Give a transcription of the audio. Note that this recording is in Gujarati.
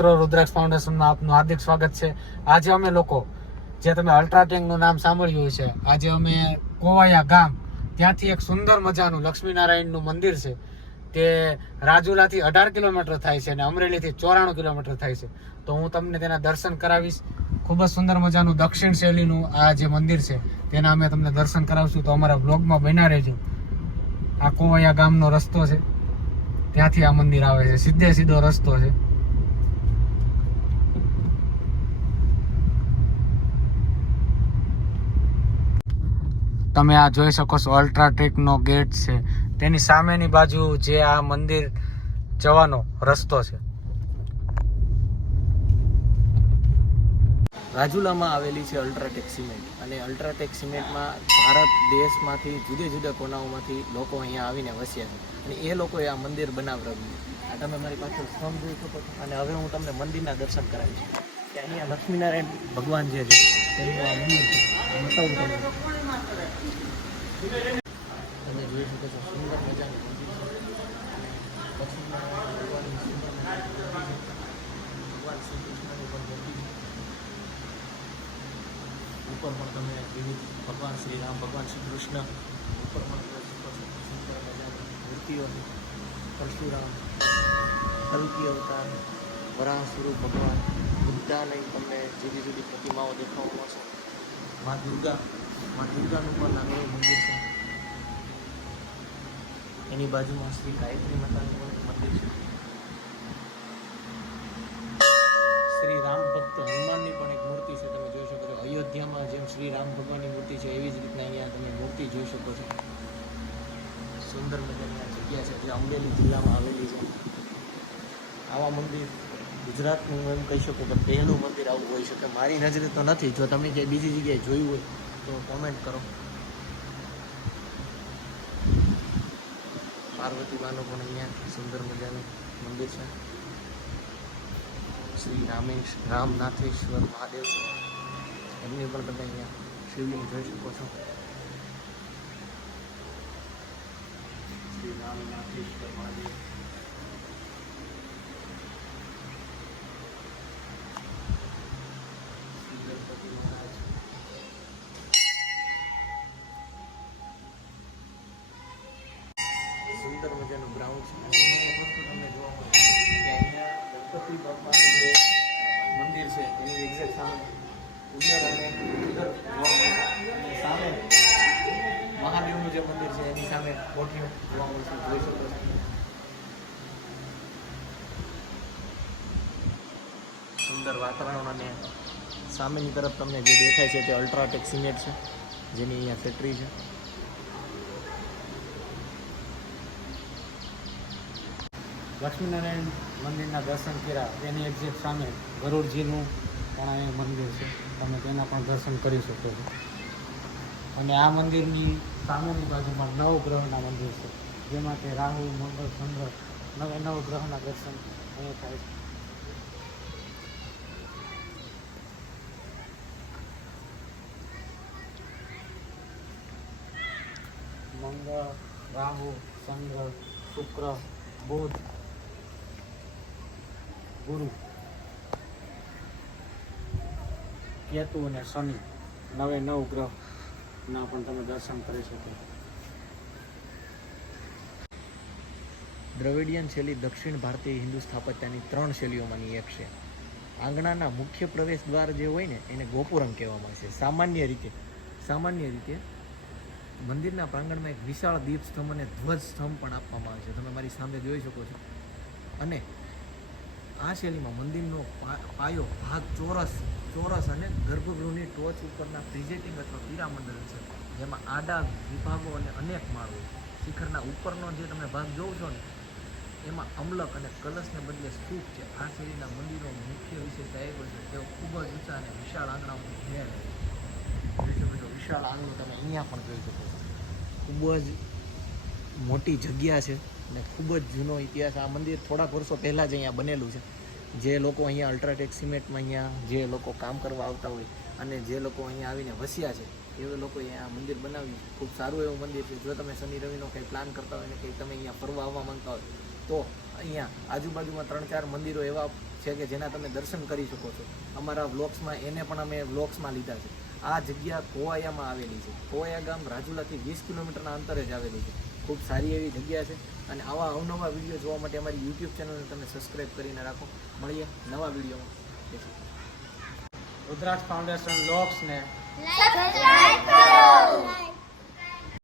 રુદ્રાક્ષ ફાઉન્ડેશનમાં આપનું હાર્દિક સ્વાગત છે. આજે અમે લોકો જે તમે અલ્ટ્રાટેકનું નામ સાંભળ્યું છે, આજે અમે કોવાયા ગામ ત્યાંથી એક સુંદર મજાનું લક્ષ્મીનારાયણનું મંદિર છે. તે રાજુલાથી 18 કિલોમીટર થાય છે અને અમરેલીથી 94 કિલોમીટર થાય છે. તો હું તમને તેના દર્શન કરાવીશ. ખૂબ જ સુંદર મજાનું દક્ષિણ શૈલીનું આ જે મંદિર છે તેના અમે તમને દર્શન કરાવશું. તો અમારા બ્લોગમાં બન્યા રહેજો. આ કોવાયા ગામનો રસ્તો છે, ત્યાંથી આ મંદિર આવે છે, સીધો રસ્તો છે. તમે આ જોઈ શકો છો, અલ્ટ્રાટેકનો ગેટ છે. તેની સામેની બાજુ જે આ મંદિર જવાનો રસ્તો છે. રાજુલામાં આવેલી છે અલ્ટ્રાટેક સિમેન્ટ, અને અલ્ટ્રાટેક સિમેન્ટમાં ભારત દેશમાંથી જુદા જુદા કોનાઓમાંથી લોકો અહીંયા આવીને વસ્યા છે, અને એ લોકોએ આ મંદિર બનાવડાવ્યું. આ તમે મારી પાછળ સ્તંભ જોઈ શકો છો. અને હવે હું તમને મંદિરના દર્શન કરાવીશ કે અહીંયા લક્ષ્મીનારાયણ ભગવાન જે છે તેમનું આ મંદિર છે. બતાવું તમને. તમે જોઈ શકો છો, સુંદર મજાનું મંદિર છે. લક્ષ્મીનારાયણ ભગવાનની સુંદર ભગવાન શ્રી કૃષ્ણની પણ મૂર્તિ છે. ઉપર પણ તમે વિવિધ ભગવાન શ્રી રામ, ભગવાન શ્રી કૃષ્ણ ઉપર પણ જોઈ શકો છો. સુંદર મજાની મૂર્તિઓ છે. પરશુરામ, કલ્કી અવતાર, વરાહ સ્વરૂપ ભગવાન, બુદ્ધાલય, તમને જુદી જુદી પ્રતિમાઓ દેખાવા મળશે. મા દુર્ગાનું પણ નાનું મંદિર છે. એની બાજુમાં શ્રી ગાયત્રી માતાનું પણ મંદિર છે. શ્રી રામ ભક્ત હનુમાનની પણ એક મૂર્તિ છે, તમે જોઈ શકો છો. અયોધ્યામાં જેમ શ્રી રામ ભગવાનની મૂર્તિ છે, એવી જ રીતના અહીંયા તમે મૂર્તિ જોઈ શકો છો. સુંદર મજાની આ જગ્યા છે, જે અમરેલી જિલ્લામાં આવેલી છે. આવા મંદિર ગુજરાતનું એમ કહી શકું કે પહેલું મંદિર આવું હોઈ શકે. મારી નજરે તો નથી. જો તમે ક્યાંય બીજી જગ્યાએ જોયું હોય તો કોમેન્ટ કરો. પાર્વતી માનું પણ અહીંયા સુંદર મજાનું મંદિર છે. શ્રી રામનાથેશ્વર મહાદેવ, એમની પણ તમે અહીંયા શિવલિંગ જોઈ શકો છો. શ્રી રામનાથેશ્વર મહાદેવ, શ્રી ગણપતિ મહારાજ, સુંદર મજાનું ગ્રાઉન્ડ છે. અહીંયા એક વસ્તુ તમને જોવા મળે કે અહીંયા ગણપતિ બાપાનું જે મંદિર છે એની એક્ઝેક્ટ સામે ઉંદર અને ઉંદર જોવા મળે છે. અને સામે મહાદેવનું જે મંદિર છે એની સામે કોઠીઓ જોવા મળશે, જોઈ શકો છો. સુંદર વાતાવરણ, અને સામેની તરફ તમને જે દેખાય છે તે અલ્ટ્રાટેક સિમેન્ટ છે, જેની અહીંયા ફેક્ટરી છે. લક્ષ્મીનારાયણ મંદિરના દર્શન કર્યા, તેની એક્ઝેક્ટ સામે ગરુડજીનું પણ અહીં મંદિર છે. તમે તેના પણ દર્શન કરી શકો છો. અને આ મંદિરની સામેની બાજુમાં નવગ્રહના મંદિર છે, જેમાં કે રાહુ, મંગળ, ચંદ્ર, નવ ગ્રહના દર્શન અહીં થાય છે. મંગળ, રાહુ, ચંદ્ર, શુક્ર, બુધ, ગુરુ, કેતુ અને શનિ, 9 ગ્રહના પણ તમે દર્શન કરી શકો. દ્રવિડિયન શૈલી દક્ષિણ ભારતીય હિન્દુ સ્થાપત્યની 3 શૈલીઓમાંની એક છે. આંગણાના મુખ્ય પ્રવેશ દ્વાર જે હોય ને એને ગોપુરમ કહેવામાં આવે છે. સામાન્ય રીતે મંદિરના પ્રાંગણમાં એક વિશાળ દીપ સ્તંભ અને ધ્વજ સ્તંભ પણ આપવામાં આવે છે, તમે મારી સામે જોઈ શકો છો. અને આ શૈલીમાં મંદિરનો પાયો ભાગ ચોરસ અને ગર્ભગૃહની ટોચ ઉપરના પ્રિઝેટિંગ અથવા પિરામંડળ છે, જેમાં આડા વિભાગો અને અનેક માળો. શિખરના ઉપરનો જે તમે ભાગ જોવો છો ને એમાં અમલક અને કલશને બદલે સ્તૂપ છે. આ શૈલીના મંદિરો મુખ્ય વિશેષતા એ હોય છે તેઓ ખૂબ જ ઊંચા અને વિશાળ આંગણામાં ઘેરાયેલા છે. જોઈ શકો છો, વિશાળ આંગણું તમે અહીંયા પણ જોઈ શકો છો. ખૂબ જ મોટી જગ્યા છે અને ખૂબ જ જૂનો ઇતિહાસ. આ મંદિર થોડાક વર્ષો પહેલાં જ અહીંયા બનેલું છે. જે લોકો અહીંયા અલ્ટ્રાટેક સિમેન્ટમાં અહીંયા જે લોકો કામ કરવા આવતા હોય અને જે લોકો અહીંયા આવીને વસ્યા છે એવા લોકોએ આ મંદિર બનાવ્યું છે. ખૂબ સારું એવું મંદિર છે. જો તમે શનિ રવિનો કંઈ પ્લાન કરતા હોય ને કંઈ તમે અહીંયા ફરવા આવવા માંગતા હોય તો અહીંયા આજુબાજુમાં 3-4 મંદિરો એવા છે કે જેના તમે દર્શન કરી શકો છો. અમારા વ્લોગ્સમાં એને પણ અમે વ્લોગ્સમાં લીધા છે. આ જગ્યા કોવાયામાં આવેલી છે. કોવાયા ગામ રાજુલાથી 20 કિલોમીટરના અંતરે જ આવેલું છે. ખૂબ સારી એવી જગ્યા છે અને આવા અવનવા વિડીયો જોવા માટે અમારી યુટ્યુબ ચેનલને તમે સબસ્ક્રાઈબ કરીને રાખો. મળીએ નવા વિડીયોમાં. જય શ્રી કૃષ્ણ. રુદ્રાક્ષ ફાઉન્ડેશન લોક્સ ને સબસ્ક્રાઇબ કરો.